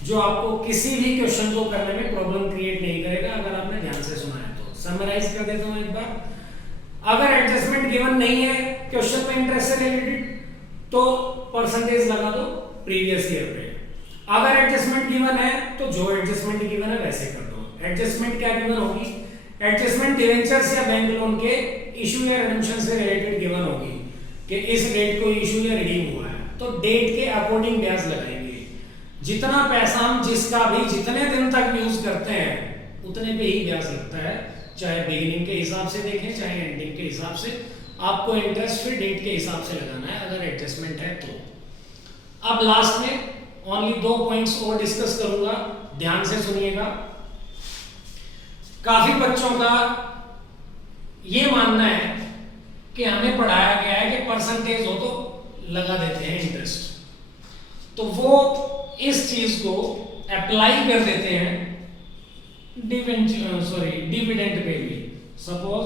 जो आपको किसी भी क्वेश्चन को करने में प्रॉब्लम क्रिएट नहीं करेगा अगर आपने ध्यान से सुना है। तो समराइज कर देता हूं एक बार। अगर एडजस्टमेंट गिवन नहीं है क्वेश्चन में इंटरेस्ट से रिलेटेड तो परसेंटेज लगा दो प्रीवियस ईयर पे। अगर एडजस्टमेंट गिवन है तो जो एडजस्टमेंट गिवन है वैसे कर दो। एडजस्टमेंट क्या गिवन होगी? एडजस्टमेंट डिवेंचर्स या बैंक लोन के इशू या रिडम्पशन से रिलेटेड गिवन होगी कि इस डेट को इशू या रिडीम हुआ है तो डेट के अकॉर्डिंग ब्याज लगाएंगे। जितना पैसा हम जिसका भी जितने दिन तक यूज करते हैं उतने पे ही ब्याज लगता है, चाहे बिगिनिंग के हिसाब से देखें चाहे एंडिंग के हिसाब से। आपको इंटरेस्ट फिर डेट के हिसाब से लगाना है अगर एडजस्टमेंट है तो। अब लास्ट में ओनली 2 पॉइंट्स और डिस्कस करूंगा, ध्यान से सुनिएगा। काफी बच्चों का ये मानना है कि हमें पढ़ाया गया है कि परसेंटेज हो तो लगा देते हैं इंटरेस्ट, तो वो इस चीज को अप्लाई कर देते हैं डिविडेंड पे भी। सपोज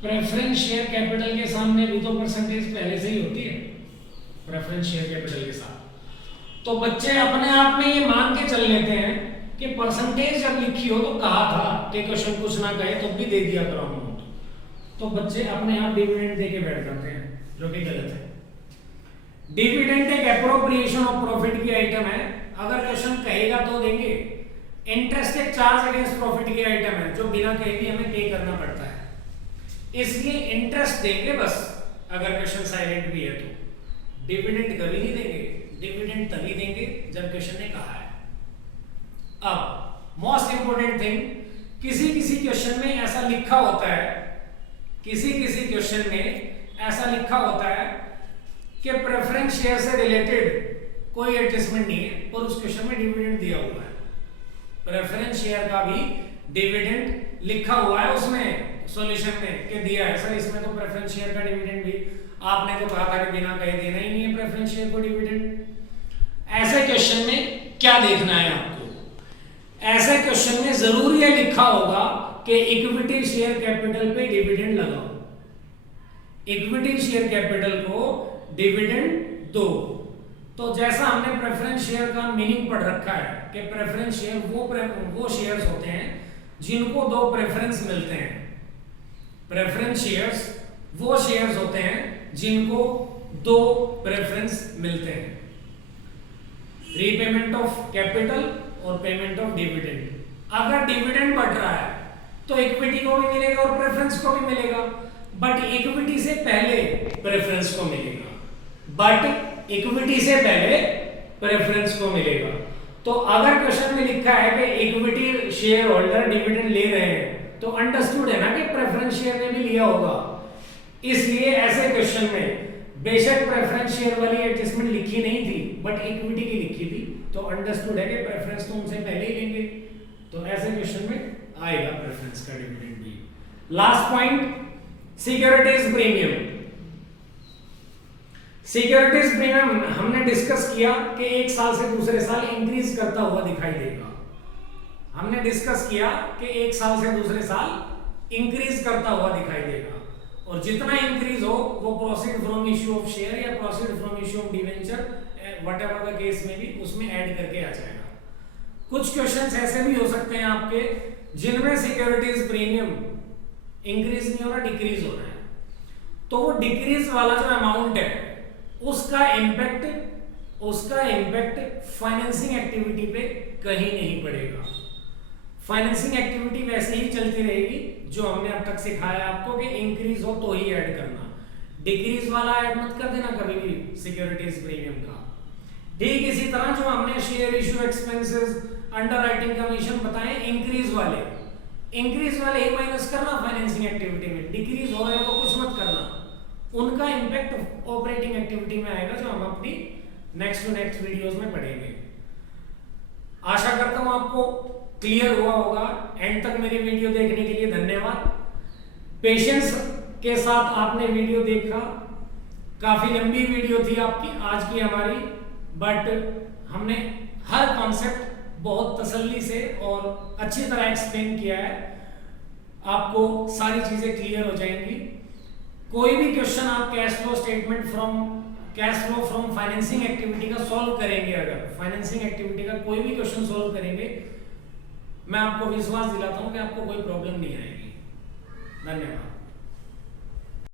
प्रेफरेंस शेयर कैपिटल के सामने भी तो परसेंटेज पहले से ही होती है, प्रेफरेंस शेयर कैपिटल के साथ। तो बच्चे अपने आप में ये मान के चल लेते हैं कि परसेंटेज जब लिखी हो तो कहा था कि क्वेश्चन कुछ ना कहे तो भी दे दिया करो अमाउंट, तो बच्चे अपने आप डिविडेंड दे के बैठ जाते हैं, जो कि गलत है। डिविडेंड एक एप्रोप्रिएशन ऑफ प्रॉफिट की आइटम है, अगर क्वेश्चन कहेगा तो देंगे। इंटरेस्ट एक चार्ज अगेंस्ट प्रॉफिट की आइटम है जो बिना कहे भी हमें पे करना पड़ता है, इसलिए इंटरेस्ट देंगे बस अगर क्वेश्चन साइलेंट भी है तो। डिविडेंड कभी नहीं देंगे, डिविडेंड तभी देंगे जब क्वेश्चन ने कहा है। अब मोस्ट इंपोर्टेंट थिंग, किसी किसी क्वेश्चन में ऐसा लिखा होता है, किसी किसी क्वेश्चन में ऐसा लिखा होता है कि प्रेफरेंस शेयर से रिलेटेड कोई एडजस्टमेंट नहीं है और उस क्वेश्चन में डिविडेंड दिया हुआ है। प्रेफरेंस शेयर का भी डिविडेंड लिखा हुआ है उसमें सॉल्यूशन में कि दिया है, सर इसमें तो प्रेफरेंस शेयर का डिविडेंड भी आपने तो कहा था कि बिना कहे देना ही नहीं है प्रेफरेंस शेयर को डिविडेंड। ऐसे क्वेश्चन में क्या देखना है आपको, ऐसे क्वेश्चन में जरूर ये लिखा होगा कि इक्विटी शेयर कैपिटल पे डिविडेंड लगाओ, इक्विटी शेयर कैपिटल को डिविडेंड दो। तो जैसा हमने प्रेफरेंस शेयर का मीनिंग पढ़ रखा है कि प्रेफरेंस शेयर वो शेयर्स होते हैं जिनको 2 प्रेफरेंस मिलते हैं। प्रेफरेंस शेयर्स वो शेयर्स होते हैं जिनको 2 प्रेफरेंस मिलते हैं, रीपेमेंट ऑफ कैपिटल और पेमेंट ऑफ डिविडेंड। अगर डिविडेंड बढ़ रहा है तो इक्विटी को भी मिलेगा और प्रेफरेंस को भी मिलेगा, बट इक्विटी से पहले प्रेफरेंस को मिलेगा, बट इक्विटी से पहले प्रेफरेंस को मिलेगा। तो अगर क्वेश्चन में लिखा है कि इक्विटी शेयर होल्डर डिविडेंड ले रहे हैं तो अंडरस्टूड है ना कि प्रेफरेंस शेयर ने भी लिया होगा। इसलिए ऐसे क्वेश्चन में बेशक प्रेफरेंस शेयर वाली एडजस्टमेंट लिखी नहीं थी बट इक्विटी की लिखी थी, तो अंडरस्टूड है कि प्रेफरेंस तो उनसे पहले ही लेंगे, तो ऐसे क्वेश्चन में आएगा प्रेफरेंस का डिविडेंड भी। Last point, securities premium. Securities premium हमने डिस्कस किया कि एक साल से दूसरे साल इंक्रीज करता हुआ दिखाई देगा। हमने डिस्कस किया कि एक साल से दूसरे साल इंक्रीज करता हुआ दिखाई देगा, और जितना इंक्रीज हो वो proceed from issue of share या proceed from issue of debenture whatever the case में भी उसमें ऐड करके आ जाएगा। कुछ क्वेश्चंस ऐसे भी हो सकते हैं आपके जिनमें सिक्योरिटीज प्रीमियम इंक्रीज नहीं हो रहा, डिक्रीज हो रहा है, तो वो डिक्रीज वाला जो अमाउंट है उसका इम्पैक्ट फाइनेंसिंग एक्टिविटी पे कहीं नहीं पड़ेगा। फाइनेंसिंग एक्टिविटी वैसे ही चलती रहेगी जो हमने अब तक सिखाया आपको कि इंक्रीज हो तो ही ऐड करना, डिक्रीज वाला ऐड मत कर देना कभी भी सिक्योरिटीज प्रीमियम का। ठीक इसी तरह जो हमने share issue expenses, underwriting commission बताए, इंक्रीज वाले ही माइनस करना फाइनेंसिंग एक्टिविटी में, डिक्रीज हो रहे हैं तो कुछ मत करना, उनका इंपैक्ट ऑपरेटिंग एक्टिविटी में आएगा जो हम अपनी नेक्स्ट वीडियोस में पढ़ेंगे। आशा करता हूं आपको क्लियर हुआ होगा। एंड तक मेरी वीडियो देखने के लिए धन्यवाद। पेशेंस के साथ आपने वीडियो देखा, काफी लंबी वीडियो थी आपकी आज की हमारी, बट हमने हर कॉन्सेप्ट बहुत तसल्ली से और अच्छी तरह एक्सप्लेन किया है, आपको सारी चीजें क्लियर हो जाएंगी। कोई भी क्वेश्चन आप cash flow from financing activity का सॉल्व करेंगे, अगर फाइनेंसिंग एक्टिविटी का कोई भी क्वेश्चन सॉल्व करेंगे, मैं आपको विश्वास दिलाता हूं कि आपको कोई प्रॉब्लम नहीं आएगी। धन्यवाद।